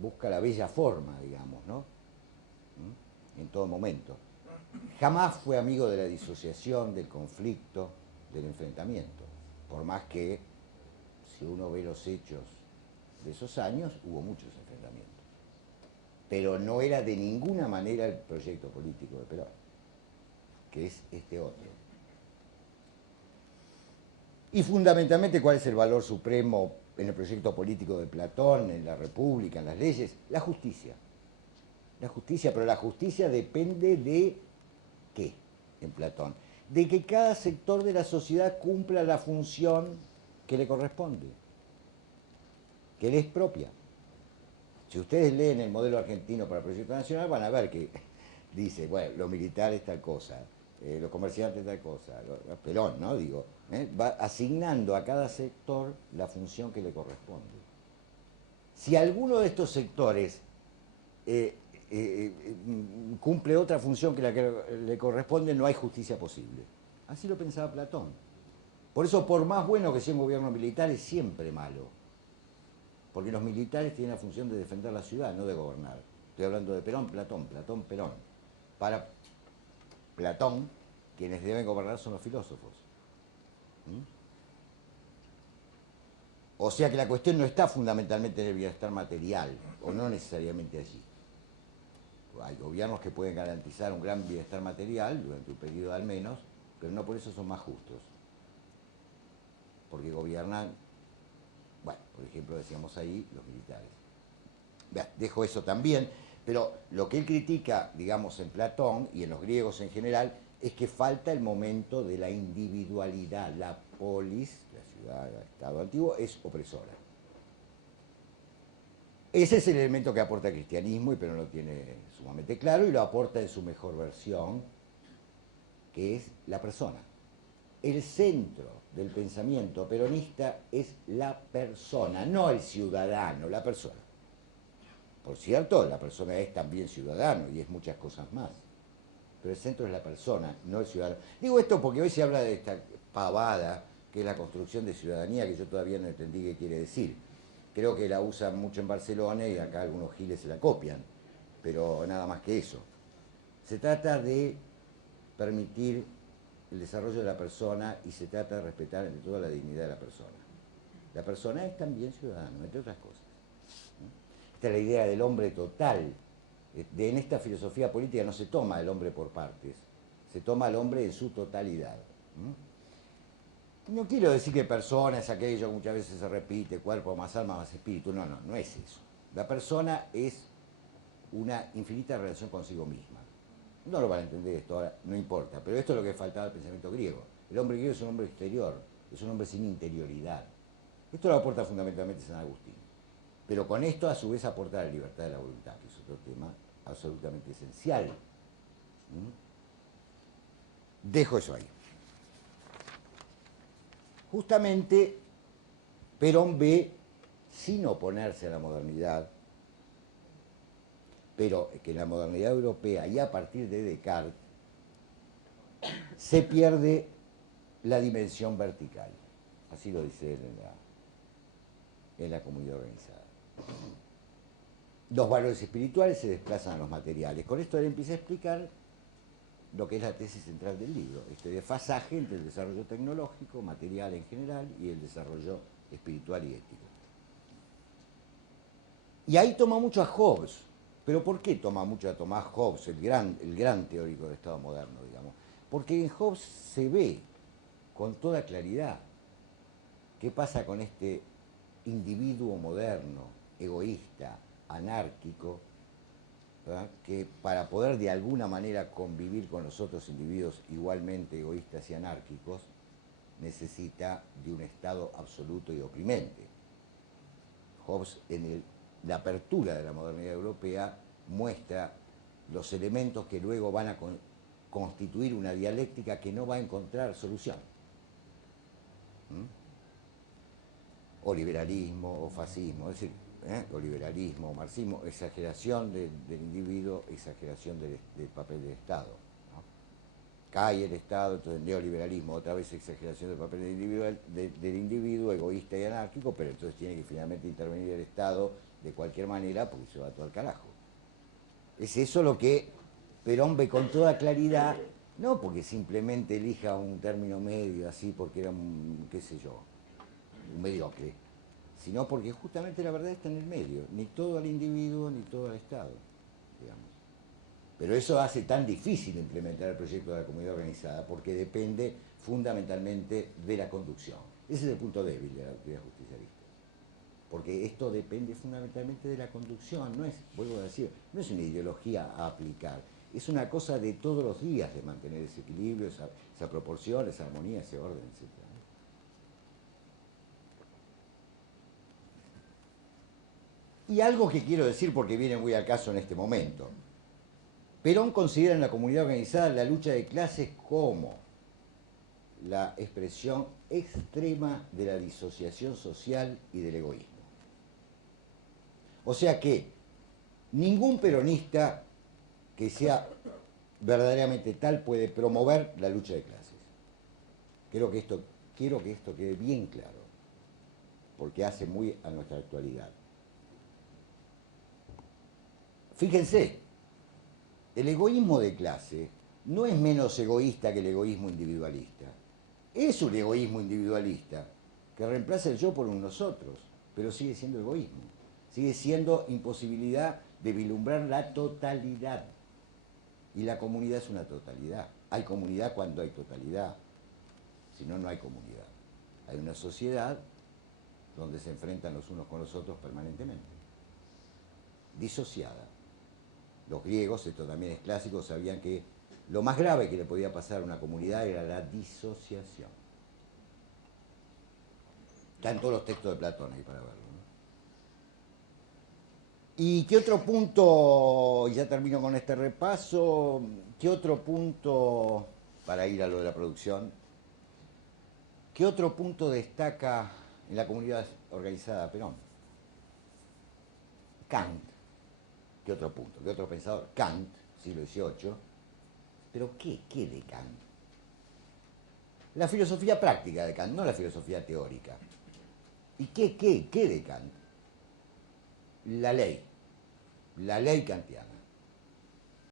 busca la bella forma, digamos, ¿no? En todo momento. Jamás fue amigo de la disociación, del conflicto, del enfrentamiento. Por más que, si uno ve los hechos de esos años, hubo muchos enfrentamientos. Pero no era de ninguna manera el proyecto político de Perón, que es este otro. Y fundamentalmente, ¿cuál es el valor supremo en el proyecto político de Platón, en la República, en las leyes? La justicia. La justicia, pero la justicia depende de ¿qué en Platón? De que cada sector de la sociedad cumpla la función que le corresponde, que le es propia. Si ustedes leen el modelo argentino para el proyecto nacional, van a ver que dice, bueno, los militares tal cosa, los comerciantes tal cosa, Perón, ¿no? Digo, va asignando a cada sector la función que le corresponde. Si alguno de estos sectores cumple otra función que la que le corresponde, no hay justicia posible. Así lo pensaba Platón. Por eso, por más bueno que sea un gobierno militar, es siempre malo. Porque los militares tienen la función de defender la ciudad, no de gobernar. Estoy hablando de Perón, Platón, Platón, Perón. Para Platón, quienes deben gobernar son los filósofos. O sea que la cuestión no está fundamentalmente en el bienestar material, o no necesariamente allí. Hay gobiernos que pueden garantizar un gran bienestar material, durante un periodo al menos, pero no por eso son más justos. Porque gobiernan, bueno, por ejemplo, decíamos ahí, los militares. Dejo eso también, pero lo que él critica, digamos, en Platón y en los griegos en general, es que falta el momento de la individualidad. La polis, la ciudad, el estado antiguo, es opresora. Ese es el elemento que aporta el cristianismo, y Perón lo tiene sumamente claro, y lo aporta en su mejor versión, que es la persona. El centro del pensamiento peronista es la persona, no el ciudadano, la persona. Por cierto, la persona es también ciudadano y es muchas cosas más. Pero el centro es la persona, no el ciudadano. Digo esto porque hoy se habla de esta pavada, que es la construcción de ciudadanía, que yo todavía no entendí qué quiere decir. Creo que la usan mucho en Barcelona y acá algunos giles se la copian, pero nada más que eso. Se trata de permitir el desarrollo de la persona y se trata de respetar entre todo la dignidad de la persona. La persona es también ciudadano, entre otras cosas. Esta es la idea del hombre total. En esta filosofía política no se toma el hombre por partes, se toma al hombre en su totalidad. No quiero decir que persona es aquello que muchas veces se repite, cuerpo más alma más espíritu, no es eso. La persona es una infinita relación consigo misma. No lo van a entender esto ahora, no importa, pero esto es lo que faltaba al pensamiento griego. El hombre griego es un hombre exterior, es un hombre sin interioridad. Esto lo aporta fundamentalmente San Agustín. Pero con esto a su vez aporta la libertad de la voluntad, que es otro tema absolutamente esencial. Dejo eso ahí. Justamente Perón ve, sin oponerse a la modernidad, pero que en la modernidad europea y a partir de Descartes se pierde la dimensión vertical. Así lo dice él en la comunidad organizada. Los valores espirituales se desplazan a los materiales. Con esto él empieza a explicar lo que es la tesis central del libro, este desfasaje entre el desarrollo tecnológico, material en general, y el desarrollo espiritual y ético. Y ahí toma mucho a Hobbes. ¿Pero por qué toma mucho a Tomás Hobbes, el gran teórico del Estado moderno, digamos? Porque en Hobbes se ve con toda claridad qué pasa con este individuo moderno, egoísta, anárquico, ¿verdad? Que para poder de alguna manera convivir con los otros individuos igualmente egoístas y anárquicos, necesita de un Estado absoluto y oprimente. Hobbes, en la apertura de la modernidad europea, muestra los elementos que luego van a constituir una dialéctica que no va a encontrar solución. O liberalismo, o fascismo, es decir, o liberalismo, o marxismo, exageración del individuo, exageración del papel del Estado. ¿No? Cae el Estado, entonces neoliberalismo, otra vez exageración del papel del individuo, egoísta y anárquico, pero entonces tiene que finalmente intervenir el Estado de cualquier manera porque se va todo al carajo. Es eso lo que Perón ve con toda claridad, no porque simplemente elija un término medio así porque era un, qué sé yo, un mediocre, sino porque justamente la verdad está en el medio, ni todo al individuo ni todo al Estado, digamos. Pero eso hace tan difícil implementar el proyecto de la comunidad organizada porque depende fundamentalmente de la conducción. Ese es el punto débil de la doctrina justicialista. Porque esto depende fundamentalmente de la conducción, no es, vuelvo a decir, no es una ideología a aplicar, es una cosa de todos los días de mantener ese equilibrio, esa proporción, esa armonía, ese orden, etc. Y algo que quiero decir porque viene muy al caso en este momento. Perón considera en la comunidad organizada la lucha de clases como la expresión extrema de la disociación social y del egoísmo. O sea que ningún peronista que sea verdaderamente tal puede promover la lucha de clases. Quiero que esto quede bien claro, porque hace muy a nuestra actualidad. Fíjense, el egoísmo de clase no es menos egoísta que el egoísmo individualista. Es un egoísmo individualista que reemplaza el yo por un nosotros, pero sigue siendo egoísmo. Sigue siendo imposibilidad de vislumbrar la totalidad. Y la comunidad es una totalidad. Hay comunidad cuando hay totalidad. Si no, no hay comunidad. Hay una sociedad donde se enfrentan los unos con los otros permanentemente. Disociada. Los griegos, esto también es clásico, sabían que lo más grave que le podía pasar a una comunidad era la disociación. Está en todos los textos de Platón ahí para verlo, ¿no? ¿Y qué otro punto, y ya termino con este repaso, qué otro punto, para ir a lo de la producción, qué otro punto destaca en la comunidad organizada Perón? Kant. ¿Qué otro punto? ¿Qué otro pensador? Kant, siglo XVIII. ¿Pero qué de Kant? La filosofía práctica de Kant, no la filosofía teórica. ¿Y qué de Kant? La ley kantiana.